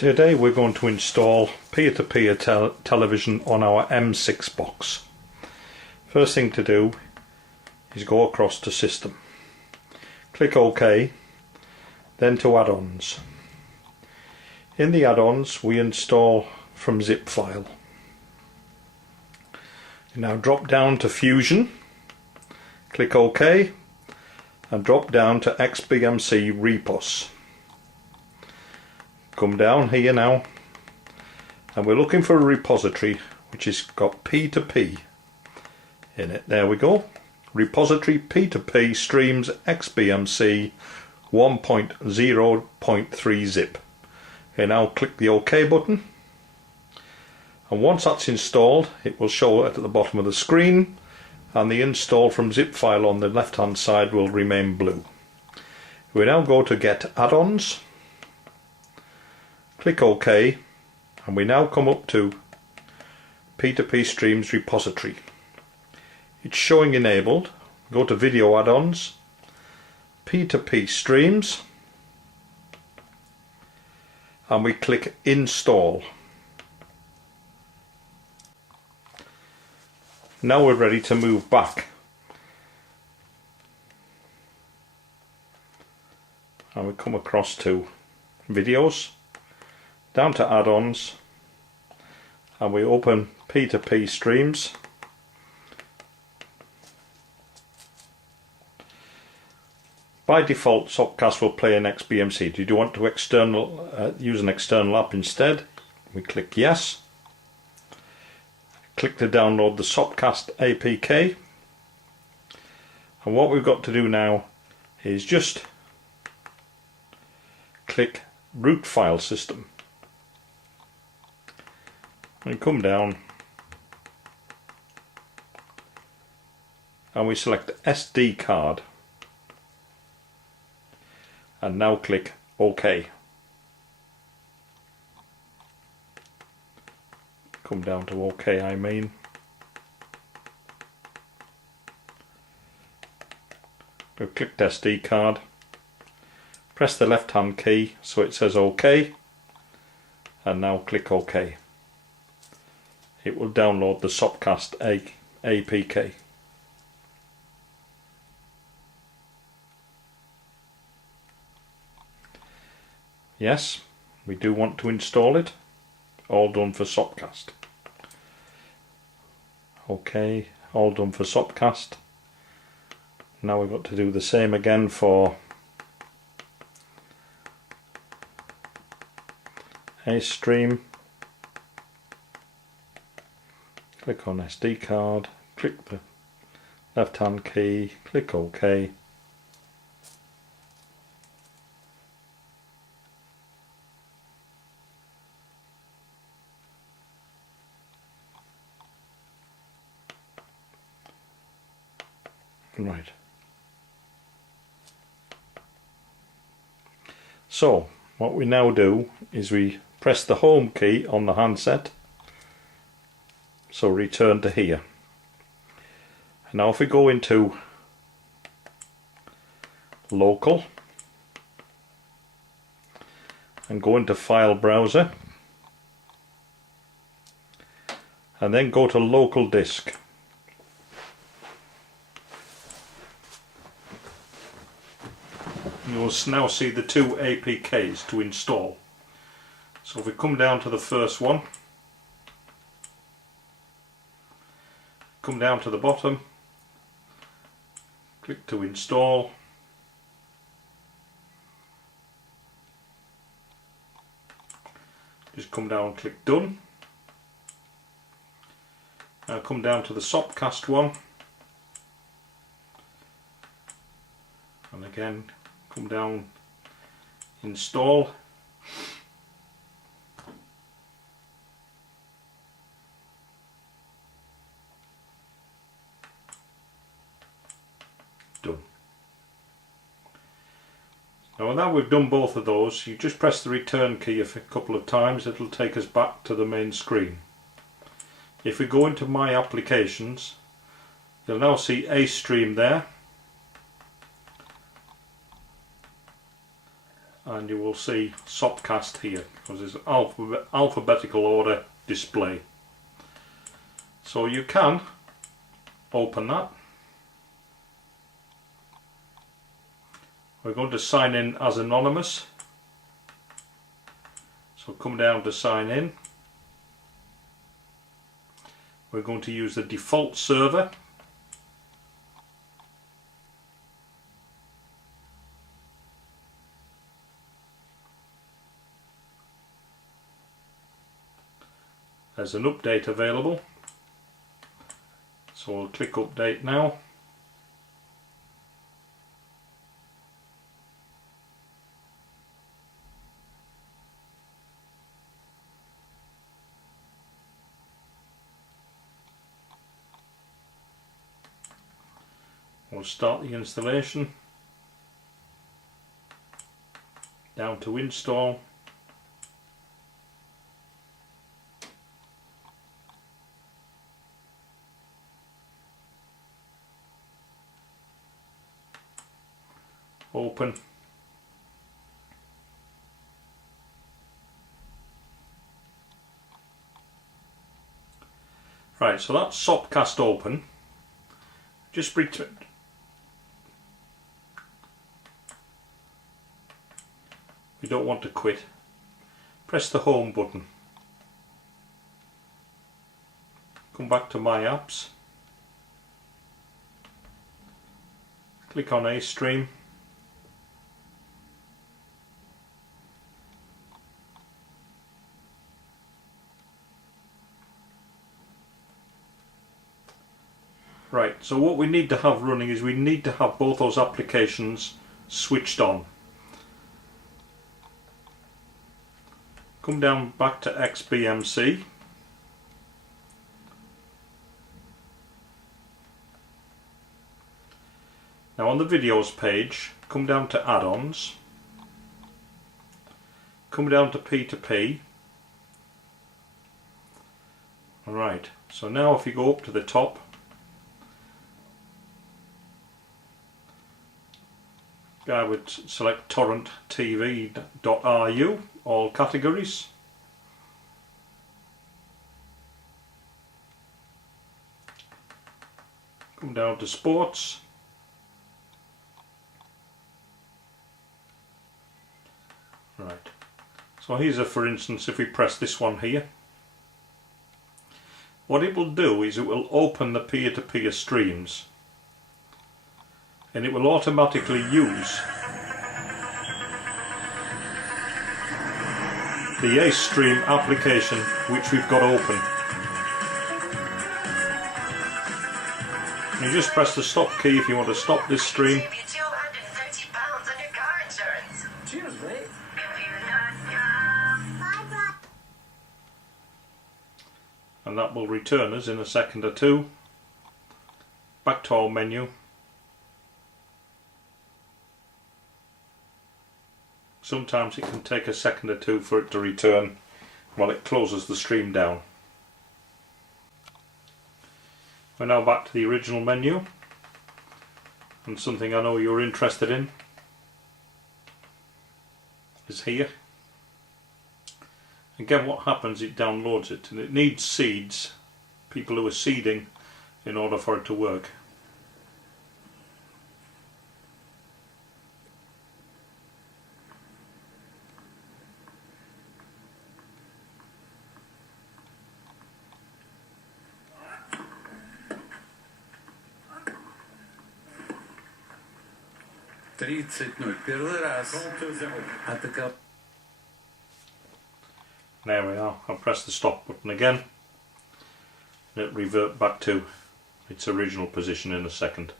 Today we're going to install peer-to-peer television on our M6 box. First thing to do is go across to System, click OK, then to Add-ons. In the add-ons we install from zip file. Now drop down to Fusion, click OK, and drop down to XBMC Repos. Come down here now, and we're looking for a repository which has got P2P in it. There we go. Repository P2P streams XBMC 1.0.3 zip. Okay, now click the OK button, and once that's installed it will show it at the bottom of the screen, and the install from zip file on the left hand side will remain blue. We now go to Get Add-ons, click OK, and we now come up to P2P Streams Repository. It's showing enabled. Go to Video Add-ons, P2P Streams, and we click Install. Now we're ready to move back. And we come across to Videos, down to Add-ons, and we open P2P Streams. By default Sopcast will play an XBMC. Do you want to use an external app instead? We click Yes. Click to download the Sopcast APK. And what we've got to do now is just click Root File System. And come down and we select SD card, and now click OK. Come down to OK, I mean. We've clicked SD card, press the left hand key so it says OK, and now click OK. It will download the Sopcast APK. Yes, we do want to install it. All done for Sopcast. Okay, all done for Sopcast. Now we've got to do the same again for A-Stream. Click on SD card, click the left hand key, click OK. Right. So what we now do is we press the home key on the handset. So return to here. And now if we go into Local and go into File Browser and then go to Local Disk. You will now see the two APKs to install. So if we come down to the first one, come down to the bottom, click to install, just come down and click done. Now come down to the Sopcast one, and again come down, install. Done. Now that we've done both of those, you just press the return key a couple of times. It'll take us back to the main screen. If we go into My Applications, you'll now see A-Stream there, and you will see Sopcast here because there's an alphabetical order display. So you can open that. We're going to sign in as anonymous. So come down to sign in. We're going to use the default server. There's an update available. So we'll click update now. We'll start the installation. Down to install. Open. Right, so that's Sopcast open. Just pretend. You don't want to quit. Press the home button. Come back to My Apps. Click on A-Stream. Right, so what we need to have running is we need to have both those applications switched on. Come down back to XBMC. Now on the videos page, come down to add-ons. Come down to P2P. Alright, so now if you go up to the top, I would select torrenttv.ru, all categories. Come down to sports. Right. So here's a for instance, if we press this one here, what it will do is it will open the peer-to-peer streams. And it will automatically use the A-Stream application which we've got open. And you just press the stop key if you want to stop this stream. Cheers, mate. And that will return us in a second or two. Back to our menu. Sometimes it can take a second or two for it to return while it closes the stream down. We're now back to the original menu, and something I know you're interested in is here. Again, what happens, it downloads it, and it needs seeds, people who are seeding, in order for it to work. There we are. I'll press the stop button again and it'll revert back to its original position in a second.